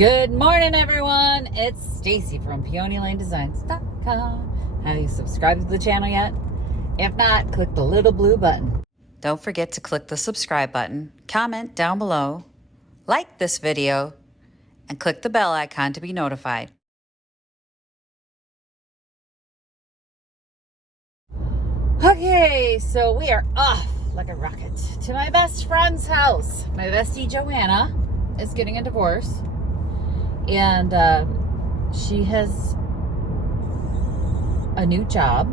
Good morning, everyone. It's Stacy from PeonyLaneDesigns.com. Have you subscribed to the channel yet? If not, click the little blue button. Don't forget to click the subscribe button, comment down below, like this video, and click the bell icon to be notified. Okay, so we are off like a rocket to my best friend's house. My bestie Joanna is getting a divorce, and she has a new job.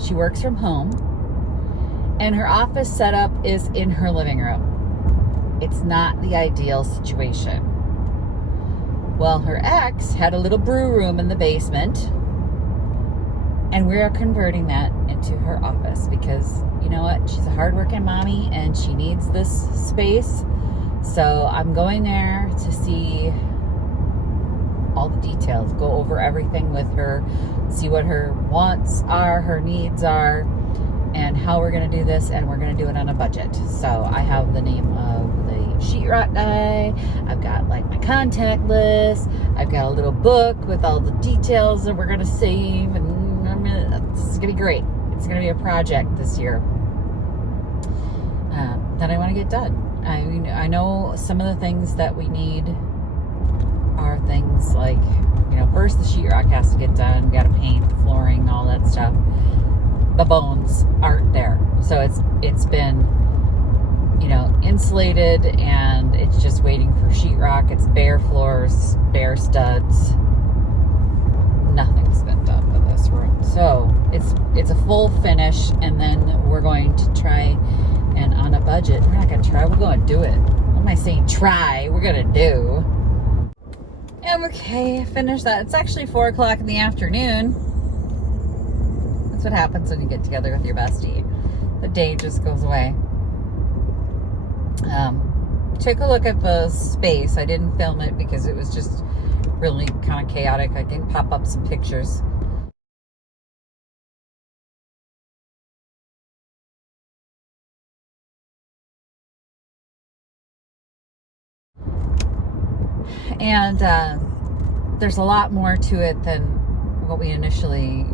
She works from home, and her office setup is in her living room. It's not the ideal situation. Well, her ex had a little brew room in the basement, and we are converting that into her office because, you know what, she's a hardworking mommy and she needs this space. So I'm going there to see all the details, go over everything with her, see what her wants are, her needs are, and how we're going to do this, and we're going to do it on a budget. So I have the name of the sheetrock guy, I've got like my contact list, I've got a little book with all the details that we're going to save, and this is going to be great. It's going to be a project this year that I want to get done. I know some of the things that we need are things like, first the sheetrock has to get done. We got to paint the flooring, all that stuff. The bones aren't there, so it's been insulated, and it's just waiting for sheetrock. It's bare floors, bare studs. Nothing's been done with this room, so it's a full finish, and then we're going to try, and on a budget, we're not going to try, we're going to do it. What am I saying try? We're going to do. And okay, finish that. It's actually 4 o'clock in the afternoon. That's what happens when you get together with your bestie. The day just goes away. Take a look at the space. I didn't film it because it was just really kind of chaotic. I can pop up some pictures. And there's a lot more to it than what we initially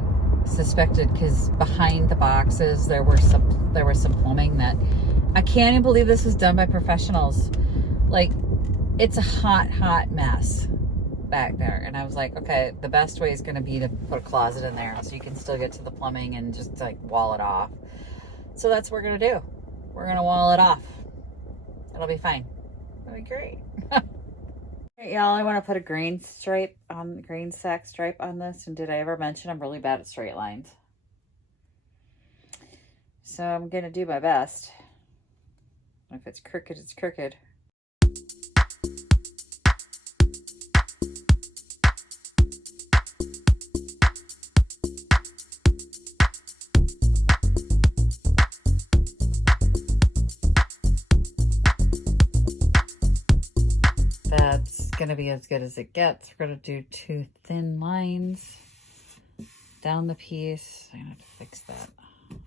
suspected, because behind the boxes there was some plumbing that I can't even believe this was done by professionals. Like, it's a hot mess back there, and I was like, okay, the best way is going to be to put a closet in there so you can still get to the plumbing and just like wall it off. So that's what we're going to do. We're going to wall it off. It'll be fine. It'll be great. Alright, y'all, I want to put a green sack stripe on this, and did I ever mention I'm really bad at straight lines? So I'm going to do my best. If it's crooked, it's crooked. That's going to be as good as it gets. We're going to do 2 thin lines down the piece. I'm going to have to fix that.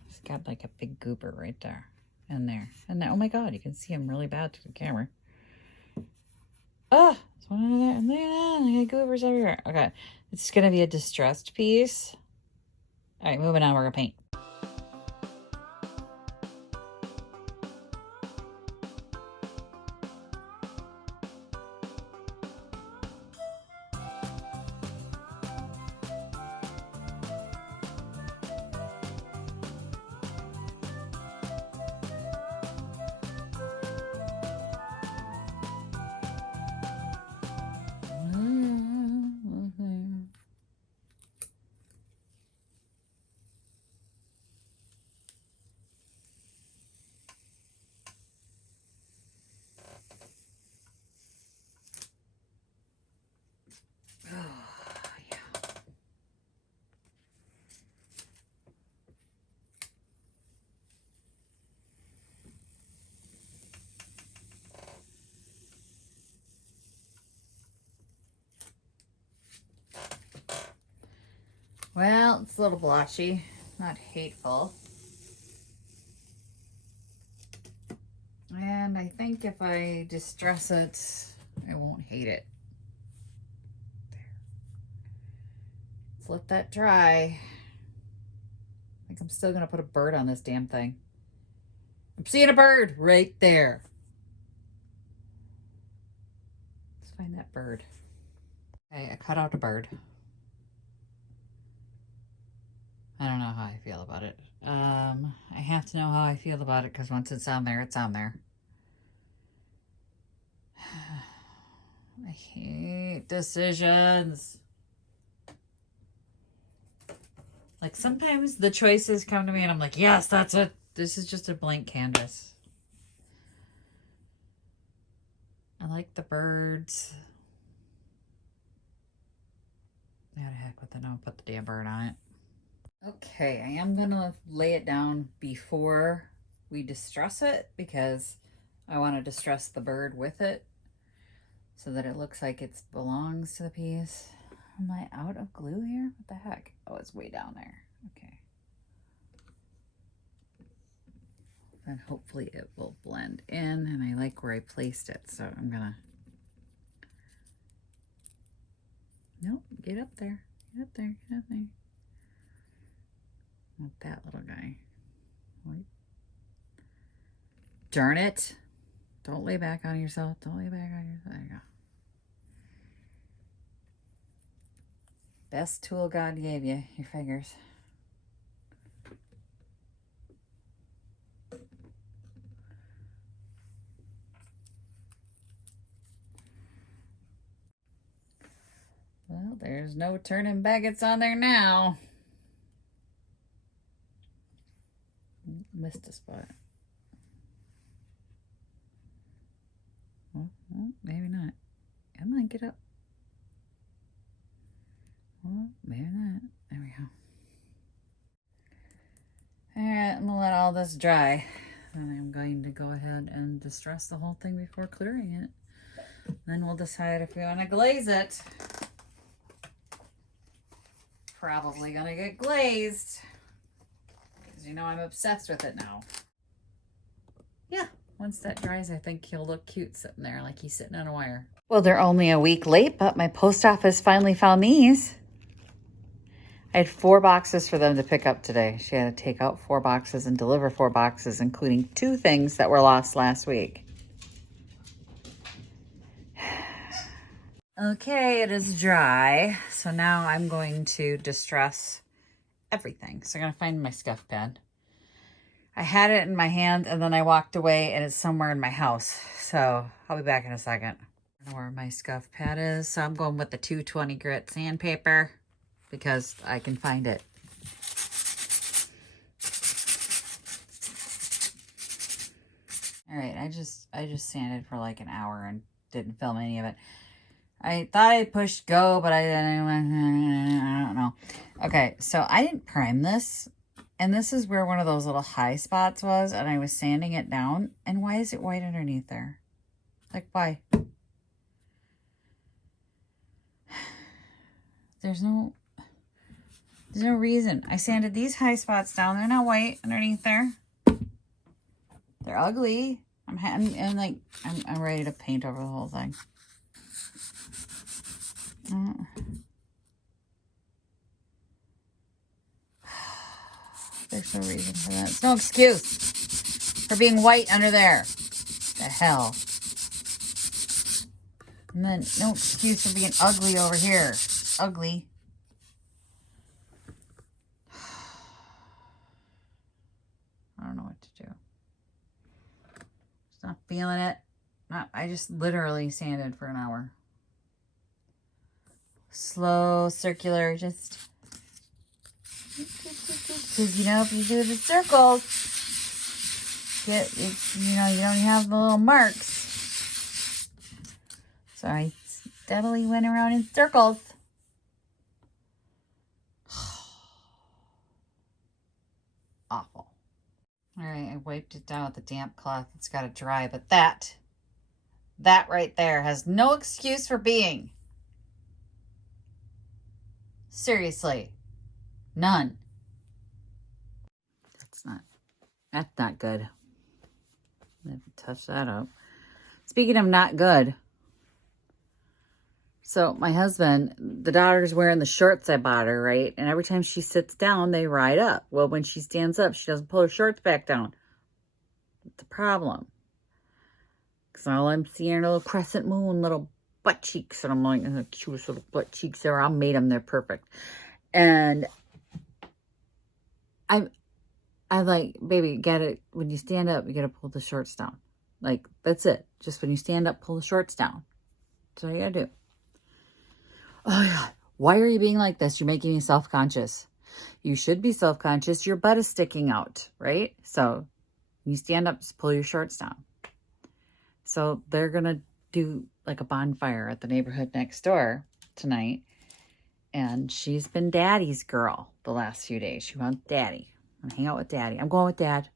It's got like a big goober right there. In there. And oh my god, you can see him really bad to the camera. Oh, there's one under there. And look at that. I got goobers everywhere. Okay. It's going to be a distressed piece. Alright, moving on. We're going to paint. Well, it's a little blotchy, not hateful. And I think if I distress it, I won't hate it. Just let that dry. I think I'm still gonna put a bird on this damn thing. I'm seeing a bird right there. Let's find that bird. Okay, I cut out a bird. I don't know how I feel about it. I have to know how I feel about it because once it's on there, it's on there. I hate decisions. Like sometimes the choices come to me and I'm like, yes, that's it. This is just a blank canvas. I like the birds. Yeah, to heck with it. I'll put the damn bird on it. Okay, I am gonna lay it down before we distress it because I want to distress the bird with it so that it looks like it belongs to the piece. Am I out of glue here? What the heck? Oh, it's way down there. Okay. Then hopefully it will blend in, and I like where I placed it, so I'm gonna... Nope, get up there. Get up there, get up there. Not that little guy. Wait. Darn it. Don't lay back on yourself. Don't lay back on yourself. There you go. Best tool God gave you, your fingers. Well, there's no turning back. It's on there now. Missed a spot. Well, maybe not. Come on, get up. Well, maybe not. There we go. Alright, I'm gonna let all this dry. And I'm going to go ahead and distress the whole thing before clearing it. Then we'll decide if we want to glaze it. Probably gonna get glazed. Because you know I'm obsessed with it now. Yeah, once that dries, I think he'll look cute sitting there like he's sitting on a wire. Well, they're only a week late, but my post office finally found these. I had 4 boxes for them to pick up today. She had to take out 4 boxes and deliver 4 boxes, including 2 things that were lost last week. Okay, it is dry. So now I'm going to distress everything. So I'm going to find my scuff pad. I had it in my hand and then I walked away and it's somewhere in my house. So I'll be back in a second. I don't know where my scuff pad is. So I'm going with the 220 grit sandpaper because I can find it. All right, I just sanded for like an hour and didn't film any of it. I thought I pushed go, but I don't know. Okay, so I didn't prime this. And this is where one of those little high spots was. And I was sanding it down. And why is it white underneath there? Like, why? There's no reason. I sanded these high spots down. They're not white underneath there. They're ugly. I'm ready to paint over the whole thing. There's no reason for that. It's no excuse for being white under there. The hell. And then no excuse for being ugly over here. Ugly. I don't know what to do. Just not feeling it. I just literally sanded for an hour. Slow, circular, just... Because, you know, if you do the circles, you don't have the little marks. So I steadily went around in circles. Awful. All right, I wiped it down with a damp cloth. It's got to dry, but that right there has no excuse for being. Seriously. None. That's not good. I have to touch that up. Speaking of not good, So my husband, the daughter's wearing the shorts I bought her, right? And every time she sits down, they ride up. Well, when she stands up, she doesn't pull her shorts back down. It's a problem. Because all I'm seeing are little crescent moon, little butt cheeks. And I'm like, the cutest little butt cheeks there. I made them. They're perfect. And I'm like, baby, get it. When you stand up, you got to pull the shorts down. Like, that's it. Just when you stand up, pull the shorts down. That's all you got to do. Oh, yeah. Why are you being like this? You're making me self-conscious. You should be self-conscious. Your butt is sticking out, right? So when you stand up, just pull your shorts down. So they're going to do like a bonfire at the neighborhood next door tonight. And she's been daddy's girl the last few days. She wants daddy. I'm going to hang out with daddy. I'm going with dad.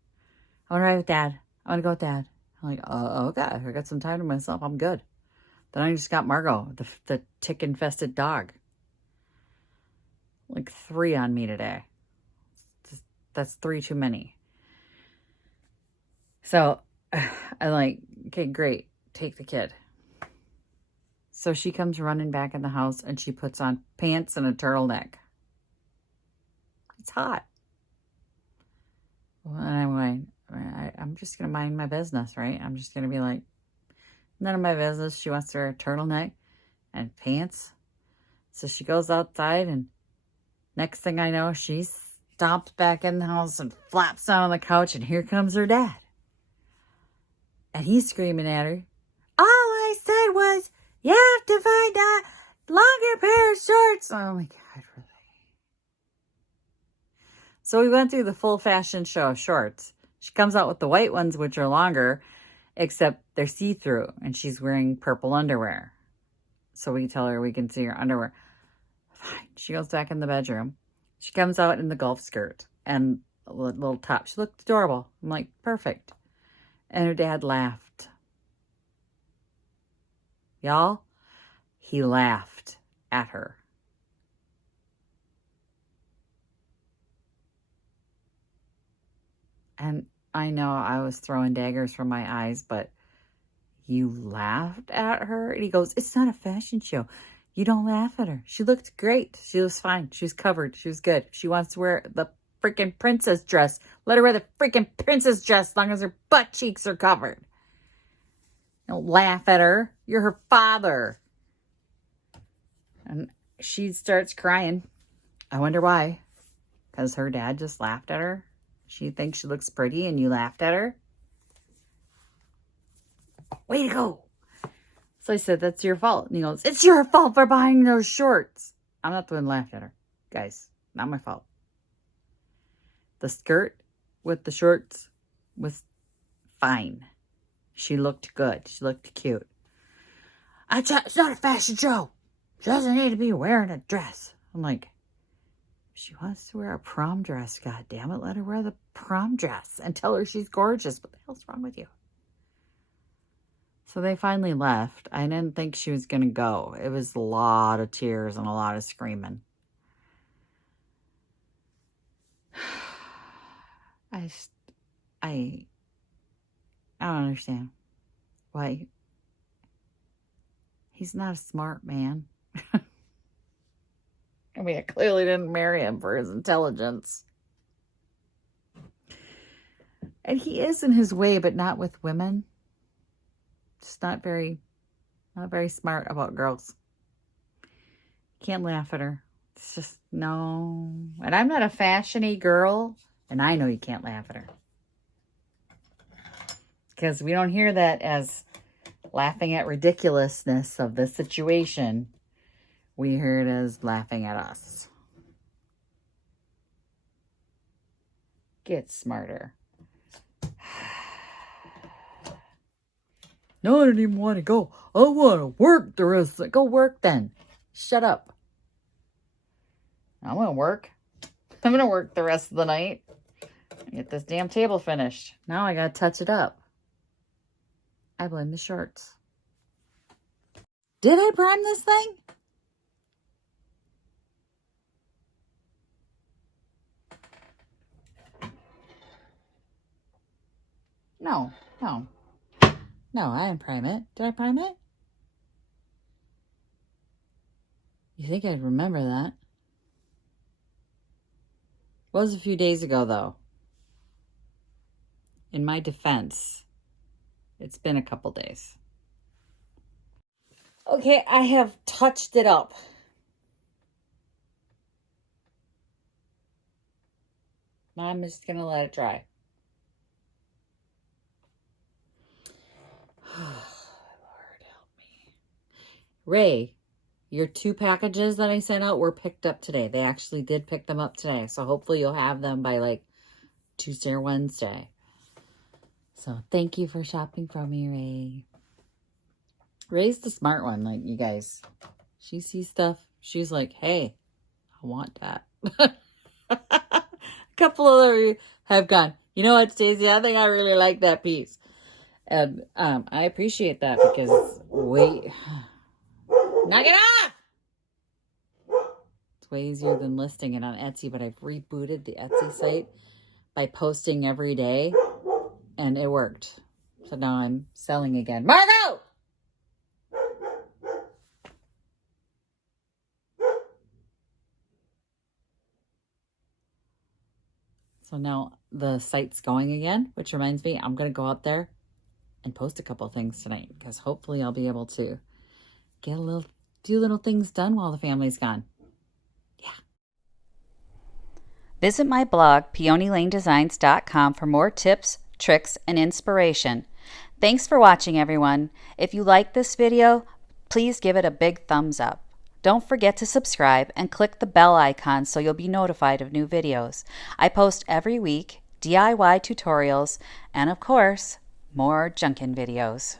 I want to ride with dad. I want to go with dad. I'm like, okay. I got some time to myself. I'm good. Then I just got Margot, the tick-infested dog. Like 3 on me today. That's 3 too many. So I'm like, okay, great. Take the kid. So she comes running back in the house and she puts on pants and a turtleneck. It's hot. Well, and I'm like, I'm just going to mind my business, right? I'm just going to be like, none of my business. She wants to wear a turtleneck and pants. So she goes outside and next thing I know, she stomps back in the house and flaps down on the couch and here comes her dad. And he's screaming at her. All I said was, you have to find a longer pair of shorts. Oh my God, really? So we went through the full fashion show of shorts. She comes out with the white ones, which are longer, except they're see-through, and she's wearing purple underwear. So we tell her we can see her underwear. Fine. She goes back in the bedroom. She comes out in the golf skirt and a little top. She looked adorable. I'm like, perfect. And her dad laughed. Y'all, he laughed at her. And I know I was throwing daggers from my eyes, but you laughed at her? And he goes, it's not a fashion show. You don't laugh at her. She looked great. She was fine. She was covered. She was good. She wants to wear the freaking princess dress. Let her wear the freaking princess dress as long as her butt cheeks are covered. Don't laugh at her. You're her father. And she starts crying. I wonder why. Because her dad just laughed at her. She thinks she looks pretty and you laughed at her. Way to go. So I said, that's your fault. And he goes, it's your fault for buying those shorts. I'm not the one who laughed at her. Guys, not my fault. The skirt with the shorts was fine. She looked good. She looked cute. It's not a fashion show. She doesn't need to be wearing a dress. I'm like, if she wants to wear a prom dress, God damn it, let her wear the prom dress and tell her she's gorgeous. What the hell's wrong with you? So they finally left. I didn't think she was going to go. It was a lot of tears and a lot of screaming. I don't understand why. He's not a smart man. I mean, I clearly didn't marry him for his intelligence. And he is in his way, but not with women. Just not very smart about girls. Can't laugh at her. It's just, no. And I'm not a fashion-y girl, and I know you can't laugh at her. Because we don't hear that as laughing at ridiculousness of the situation. We hear it as laughing at us. Get smarter. No, I didn't even want to go. I want to work the rest of it. Go work then. Shut up. I'm going to work. I'm going to work the rest of the night. Get this damn table finished. Now I got to touch it up. I blame the shorts. Did I prime this thing? No. No, I didn't prime it. Did I prime it? You think I'd remember that? It was a few days ago, though. In my defense, it's been a couple days. Okay, I have touched it up. Now I'm just going to let it dry. Lord help me. Ray, your 2 packages that I sent out were picked up today. They actually did pick them up today. So hopefully you'll have them by like Tuesday or Wednesday. So thank you for shopping for me, Ray. Ray's the smart one, like you guys. She sees stuff. She's like, hey, I want that. A couple of you have gone, you know what, Stacy? I think I really like that piece. And I appreciate that because knock it off! It's way easier than listing it on Etsy, but I've rebooted the Etsy site by posting every day, and it worked. So now I'm selling again. Margo! So now the site's going again, which reminds me, I'm going to go out there and post a couple things tonight because hopefully I'll be able to do little things done while the family's gone. Yeah. Visit my blog, peonylanedesigns.com, for more tips, tricks, and inspiration. Thanks for watching, everyone. If you like this video, please give it a big thumbs up. Don't forget to subscribe and click the bell icon so you'll be notified of new videos. I post every week DIY tutorials and, of course, more Junkin videos.